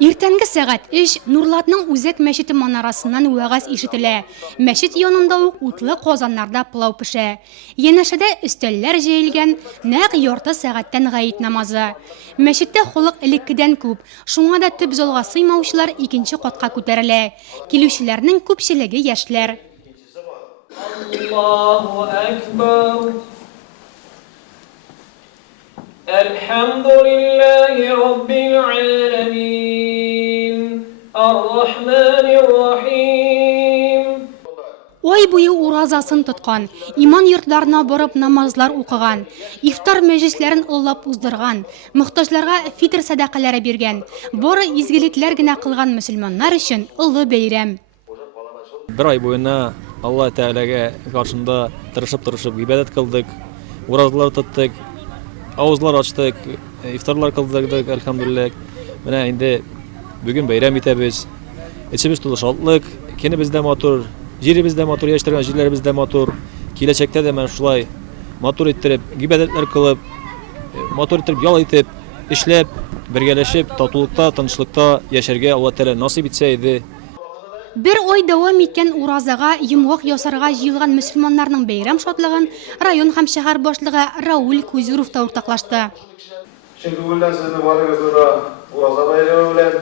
Иртәнге сәгать 3 Нурлатның Үзәк мәчете манарасыннан вәгазь ишетелә. Мәчет янында ук утлы казаннарда пылау пешә. Янәшәдә өстәлләр җәелгән, нәкъ ярты сәгатьтән гаит намазы. Мәчеттә халык элеккедән күп, шуңа да төп залга сыймаучылар икенче катка күтәрелә. Килүчеләрнең күпчелеге яшьләр. Аллаһу акбар. Элхамдулиллахи раббил аламин. Ар-рахманир рахим. Ой буе уразасын тоткан, иман йортларына барып намазлар укыган, ифтар мәҗлесләрен уллап уздырган, мохтаҗларга фитр садакалары биргән, бары изгелекләр генә кылган мөселманнар өчен улы бәйрәм. Bir ay boyuna Allah Teala'ga karşında tırışıp ibadet kıldık, urazlar tuttuk, ağızlar açtık, iftarlar kıldık elhamdülillah. Mene indi bugün bayram bitemiz. İçimiz dolu şadlık, kendimiz de motor, jirimiz de motor, yaşayan jirlerimiz de motor. Kilecekte de men şulay motor ettirip, ibadetler kılıp, motor ettirip, yol etip, işlep, birgeleşip, tatulukta, tanışlıkta yaşarga Allah Teala nasip etseydi. Bir ой дәвам иткән уразага йомгак ясарга җыелган мөселманнарның бәйрәм шатлыгын район һәм шәһәр башлыгы Рауль Кузуров та уртаклашты. Чын күңелдән сезне барыгызны да ураза бәйрәме белән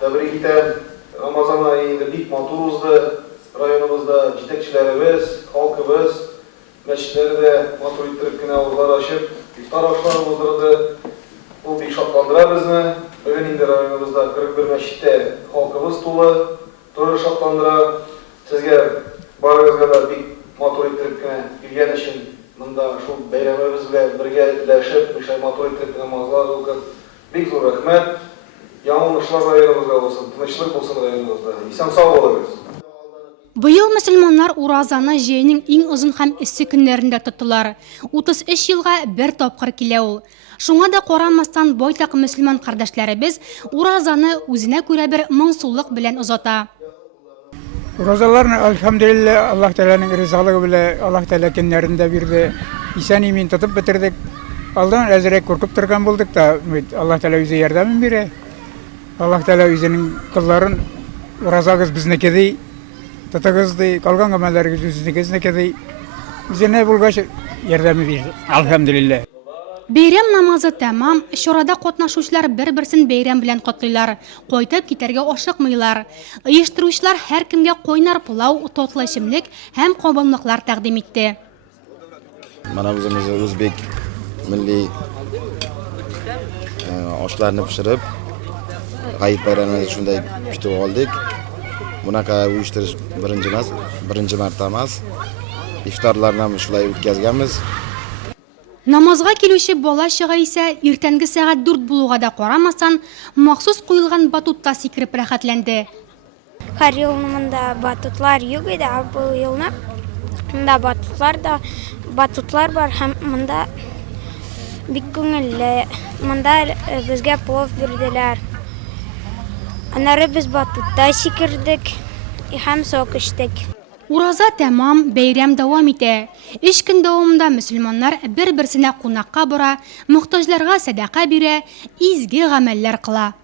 тәбрик итәм. Рамазан аенда бик матур узды. Районыбызда җитәкчеләребез, халкыбыз мәчетләрдә матур иттереп кенә уразалар ачып, ифтар ашларын уздырды. Ул бик шатландыра безне. Бүген инде районыбызда 41 мәчеттә халкыбыз тулы. Туры шатландыра. Сезгә барыгызга да бик матур иттереп кенә килгән өчен монда шул бәйрәмебез белән бергә теләшеп, шулай матур иттереп намазлар укып, бик зур рәхмәт. Яңа уңышлар районыбызга булсын, тынычлык булсын районыбызда. Исән сау булыгыз. Быел мөселманнар уразаны җәйнең иң озын һәм эссе көннәрендә тоттылар. 33 елга бер тапкыр килә ул. Шуңа да карамастан байтак мөселман кардәшләребез уразаны үзенә күрә бер моңсулык белән озата. Уразаларны элхамдулилlah Аллаһ Тәгаләнең ризалыгы белән Аллаһ Тәгалә көннәрендә бирде. Исән имин тотып бетердек. Алдан әзрәк куркып торган булдык та, Аллаһ Тәгалә үзе ярдәм бирә. Аллаһ Тәгалә үзенең кылларын уразагыз безнеке ди, тотыгыз ди, калган гамәлләрегез үзенеке ди. Үзенә булгач ярдәм бирде. Элхамдулилlah. Бәйрәм намазы тәмам, чарада катнашучылар бер-берсен бәйрәм белән котлыйлар, кайтып китәргә ашыкмыйлар. Оештыручылар һәркемгә кайнар пылау, татлы эчемлек һәм кабынлыклар тәкъдим итте. Mana o'zimiz o'zbek milliy oshlarni pishirib, G'ayib bayramida shunday kutib oldik. Bunaqa uyushtirish birinchi marta emas. Iftorlarni ham shulay o'tkazganmiz. Намазга килүче бала чага исә иртәнге сәгать 4 булуга да карамастан махсус куелган батутта сикереп рәхәтләнде. Һәр ел монда батутлар юк иде, бу елны монда батутлар бар һәм монда бик күңелле. Монда безгә плов бирделәр. Аннары без батутта сикердек һәм сок эчтек. Ураза тәмам, бәйрәм дәвам итә. 3 көн дәвамында мөселманнар бер-берсенә кунакка бара, мохтаҗларга садака бирә, изге гамәлләр кыла.